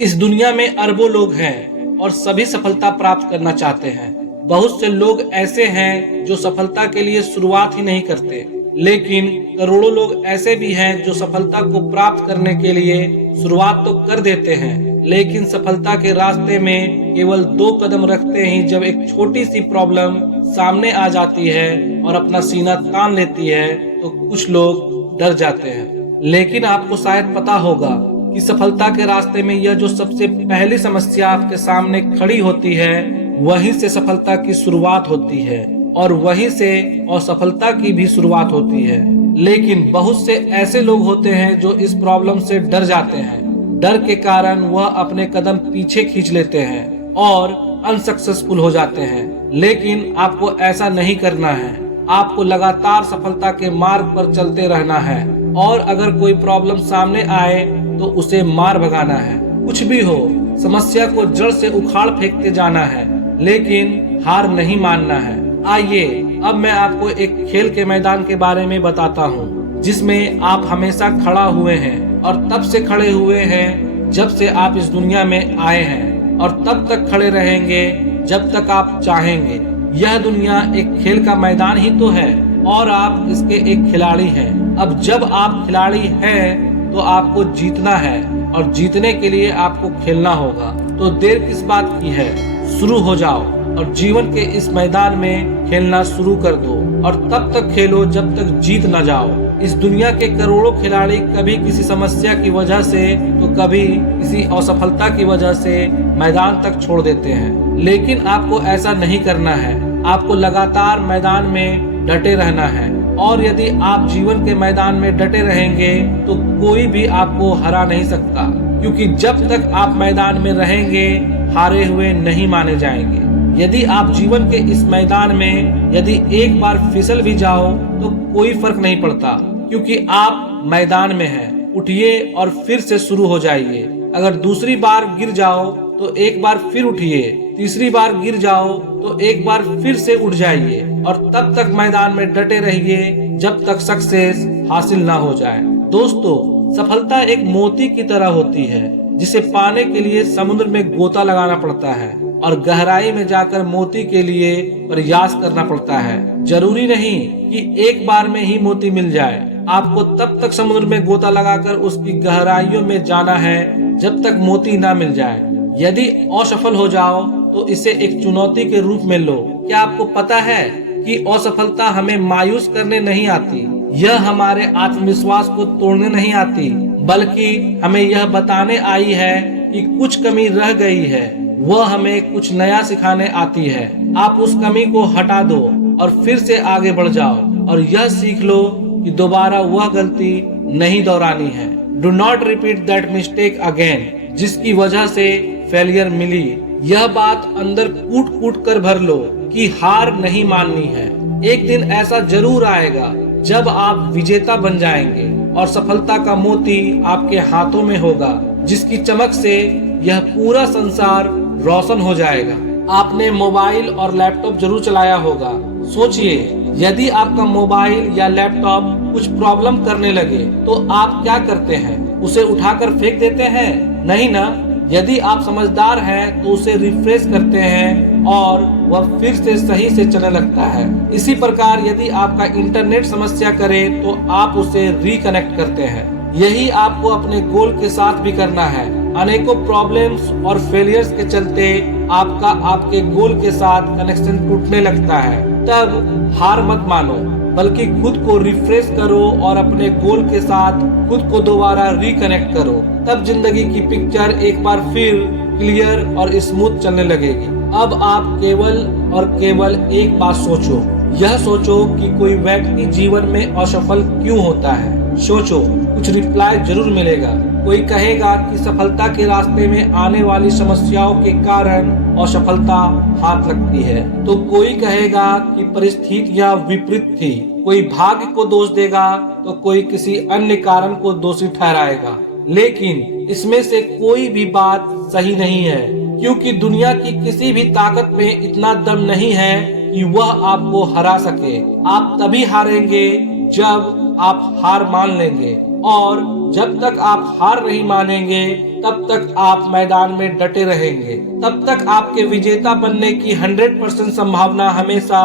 इस दुनिया में अरबों लोग हैं और सभी सफलता प्राप्त करना चाहते हैं। बहुत से लोग ऐसे हैं जो सफलता के लिए शुरुआत ही नहीं करते, लेकिन करोड़ों लोग ऐसे भी हैं जो सफलता को प्राप्त करने के लिए शुरुआत तो कर देते हैं, लेकिन सफलता के रास्ते में केवल 2 कदम रखते ही जब एक छोटी सी प्रॉब्लम सामने आ जाती है और अपना सीना तान लेती है तो कुछ लोग डर जाते हैं। लेकिन आपको शायद पता होगा कि सफलता के रास्ते में यह जो सबसे पहली समस्या आपके सामने खड़ी होती है, वहीं से सफलता की शुरुआत होती है और वहीं से असफलता की भी शुरुआत होती है। लेकिन बहुत से ऐसे लोग होते हैं जो इस प्रॉब्लम से डर जाते हैं। डर के कारण वह अपने कदम पीछे खींच लेते हैं और अनसक्सेसफुल हो जाते हैं। लेकिन आपको ऐसा नहीं करना है। आपको लगातार सफलता के मार्ग पर चलते रहना है और अगर कोई प्रॉब्लम सामने आए तो उसे मार भगाना है। कुछ भी हो, समस्या को जड़ से उखाड़ फेंकते जाना है, लेकिन हार नहीं मानना है। आइए अब मैं आपको एक खेल के मैदान के बारे में बताता हूँ, जिसमें आप हमेशा खड़ा हुए हैं और तब से खड़े हुए हैं जब से आप इस दुनिया में आए हैं और तब तक खड़े रहेंगे जब तक आप चाहेंगे। यह दुनिया एक खेल का मैदान ही तो है और आप इसके एक खिलाड़ी हैं। अब जब आप खिलाड़ी हैं तो आपको जीतना है और जीतने के लिए आपको खेलना होगा। तो देर किस बात की है, शुरू हो जाओ और जीवन के इस मैदान में खेलना शुरू कर दो और तब तक खेलो जब तक जीत न जाओ। इस दुनिया के करोड़ों खिलाड़ी कभी किसी समस्या की वजह से तो कभी किसी असफलता की वजह से मैदान तक छोड़ देते हैं, लेकिन आपको ऐसा नहीं करना है। आपको लगातार मैदान में डटे रहना है और यदि आप जीवन के मैदान में डटे रहेंगे तो कोई भी आपको हरा नहीं सकता, क्योंकि जब तक आप मैदान में रहेंगे हारे हुए नहीं माने जाएंगे। यदि आप जीवन के इस मैदान में यदि एक बार फिसल भी जाओ तो कोई फर्क नहीं पड़ता, क्योंकि आप मैदान में हैं। उठिए और फिर से शुरू हो जाइए। अगर दूसरी बार गिर जाओ तो एक बार फिर उठिए, तीसरी बार गिर जाओ तो एक बार फिर से उठ जाइए और तब तक मैदान में डटे रहिए जब तक सक्सेस हासिल ना हो जाए। दोस्तों, सफलता एक मोती की तरह होती है जिसे पाने के लिए समुद्र में गोता लगाना पड़ता है और गहराई में जाकर मोती के लिए प्रयास करना पड़ता है। जरूरी नहीं कि एक बार में ही मोती मिल जाए। आपको तब तक समुद्र में गोता लगाकर उसकी गहराइयों में जाना है जब तक मोती ना मिल जाए। यदि असफल हो जाओ तो इसे एक चुनौती के रूप में लो। क्या आपको पता है कि असफलता हमें मायूस करने नहीं आती, यह हमारे आत्मविश्वास को तोड़ने नहीं आती, बल्कि हमें यह बताने आई है कि कुछ कमी रह गई है। वह हमें कुछ नया सिखाने आती है। आप उस कमी को हटा दो और फिर से आगे बढ़ जाओ और यह सीख लो कि दोबारा वह गलती नहीं दोहरानी है। Do not repeat that mistake again, जिसकी वजह से फेलियर मिली। यह बात अंदर कूट कूट कर भर लो कि हार नहीं माननी है। एक दिन ऐसा जरूर आएगा जब आप विजेता बन जाएंगे और सफलता का मोती आपके हाथों में होगा, जिसकी चमक से यह पूरा संसार रोशन हो जाएगा। आपने मोबाइल और लैपटॉप जरूर चलाया होगा। सोचिए, यदि आपका मोबाइल या लैपटॉप कुछ प्रॉब्लम करने लगे तो आप क्या करते हैं? उसे उठाकर फेंक देते हैं? नहीं ना। यदि आप समझदार हैं तो उसे रिफ्रेश करते हैं और वह फिर से सही से चलने लगता है। इसी प्रकार यदि आपका इंटरनेट समस्या करे तो आप उसे रिकनेक्ट करते हैं। यही आपको अपने गोल के साथ भी करना है। अनेकों प्रॉब्लम्स और फेलियर्स के चलते आपके गोल के साथ कनेक्शन टूटने लगता है। तब हार मत मानो, बल्कि खुद को रिफ्रेश करो और अपने गोल के साथ खुद को दोबारा रिकनेक्ट करो। तब जिंदगी की पिक्चर एक बार फिर क्लियर और स्मूथ चलने लगेगी। अब आप केवल और केवल एक बात सोचो। यह सोचो कि कोई व्यक्ति जीवन में असफल क्यों होता है। सोचो, कुछ रिप्लाई जरूर मिलेगा। कोई कहेगा कि सफलता के रास्ते में आने वाली समस्याओं के कारण असफलता हाथ लगती है, तो कोई कहेगा कि परिस्थितियां विपरीत थी। कोई भाग्य को दोष देगा तो कोई किसी अन्य कारण को दोषी ठहराएगा। लेकिन इसमें से कोई भी बात सही नहीं है, क्योंकि दुनिया की किसी भी ताकत में इतना दम नहीं है कि वह आपको हरा सके। आप तभी हारेंगे जब आप हार मान लेंगे और जब तक आप हार नहीं मानेंगे तब तक आप मैदान में डटे रहेंगे, तब तक आपके विजेता बनने की 100% संभावना हमेशा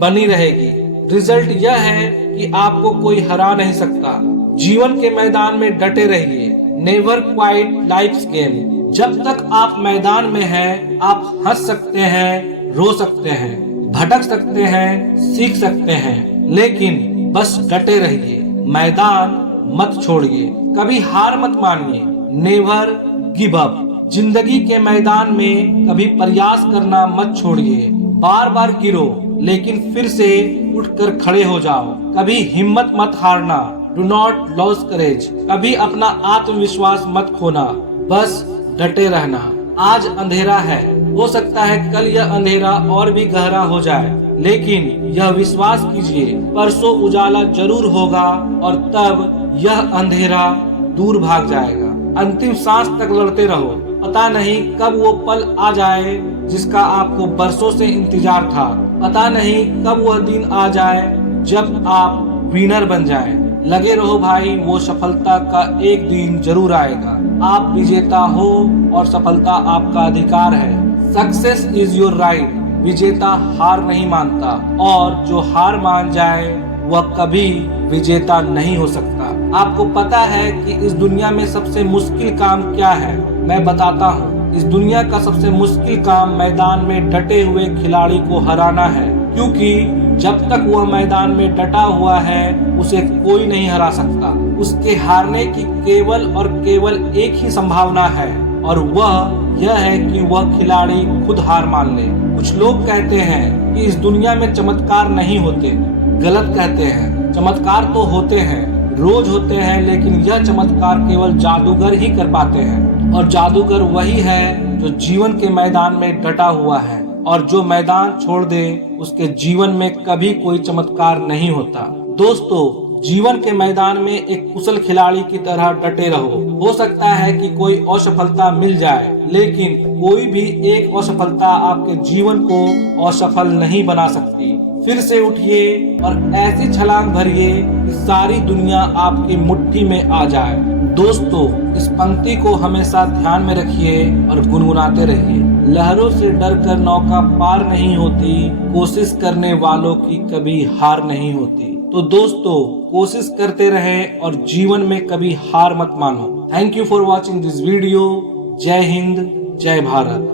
बनी रहेगी। रिजल्ट यह है कि आपको कोई हरा नहीं सकता। जीवन के मैदान में डटे रहिए। Never quit life's game. जब तक आप मैदान में हैं, आप हंस सकते हैं, रो सकते हैं, भटक सकते हैं, सीख सकते हैं, लेकिन बस डटे रहिए। मैदान मत छोड़िए, कभी हार मत मानिए। Never give up. जिंदगी के मैदान में कभी प्रयास करना मत छोड़िए। बार बार गिरो लेकिन फिर से उठकर खड़े हो जाओ। कभी हिम्मत मत हारना। डू नॉट लॉस करेज। कभी अपना आत्मविश्वास मत खोना, बस डटे रहना। आज अंधेरा है, हो सकता है कल यह अंधेरा और भी गहरा हो जाए, लेकिन यह विश्वास कीजिए परसों उजाला जरूर होगा और तब यह अंधेरा दूर भाग जाएगा। अंतिम सांस तक लड़ते रहो। पता नहीं कब वो पल आ जाए जिसका आपको बरसों से इंतजार था। पता नहीं कब वह दिन आ जाए जब आप विनर बन जाएं। लगे रहो भाई, वो सफलता का एक दिन जरूर आएगा। आप विजेता हो और सफलता आपका अधिकार है। Success is your right. विजेता हार नहीं मानता और जो हार मान जाए वह कभी विजेता नहीं हो सकता। आपको पता है कि इस दुनिया में सबसे मुश्किल काम क्या है? मैं बताता हूँ। इस दुनिया का सबसे मुश्किल काम मैदान में डटे हुए खिलाड़ी को हराना है, क्योंकि जब तक वह मैदान में डटा हुआ है उसे कोई नहीं हरा सकता। उसके हारने की केवल और केवल एक ही संभावना है और वह यह है कि वह खिलाड़ी खुद हार मान ले। कुछ लोग कहते हैं कि इस दुनिया में चमत्कार नहीं होते। गलत कहते हैं। चमत्कार तो होते हैं, रोज होते हैं, लेकिन यह चमत्कार केवल जादूगर ही कर पाते हैं। और जादूगर वही है जो जीवन के मैदान में डटा हुआ है, और जो मैदान छोड़ दे उसके जीवन में कभी कोई चमत्कार नहीं होता। दोस्तों, जीवन के मैदान में एक कुशल खिलाड़ी की तरह डटे रहो। हो सकता है कि कोई असफलता मिल जाए, लेकिन कोई भी एक असफलता आपके जीवन को असफल नहीं बना सकती। फिर से उठिए और ऐसी छलांग भरिए कि सारी दुनिया आपकी मुट्ठी में आ जाए। दोस्तों, इस पंक्ति को हमेशा ध्यान में रखिए और गुनगुनाते रहिए। लहरों से डरकर नौका पार नहीं होती, कोशिश करने वालों की कभी हार नहीं होती। तो दोस्तों, कोशिश करते रहें और जीवन में कभी हार मत मानो। Thank you for watching this video. जय हिंद, जय भारत।